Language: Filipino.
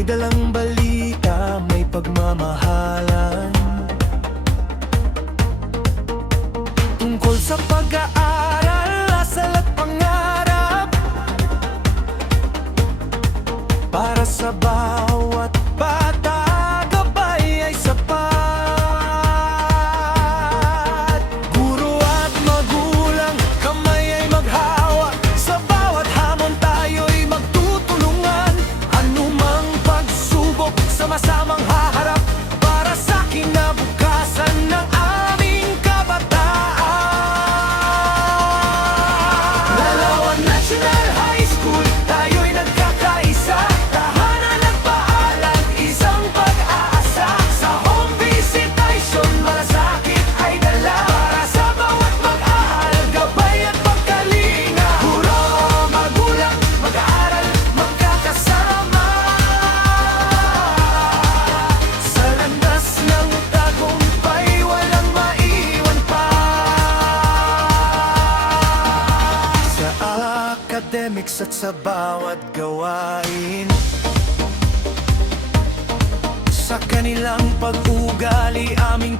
May dalang balita, may pagmamahalan tungkol sa pag-aaral, asal at pangarap para sa bawat bata. Gabay ay sapat. Guro at magulang, kamay ay maghawak. Sa bawat hamon tayo'y magtutulungan. Anumang pagsubok, sama-samang haharap para sa kinabukasan ng aming kabataan. Dalawan National High School, tayo'y nagkakaisa. Tahanan at paalan, isang pag-aasa. Sa home visitation, malasakit ay dala. Para sa bawat mag-ahal, gabay at pagkalinga. Guro, magulang, mag-aaral, magkakasama. Sa landas ng tagumpay, walang maiwan pa. Sa academics at sa bawat gawain, sa kanilang pag-ugali aming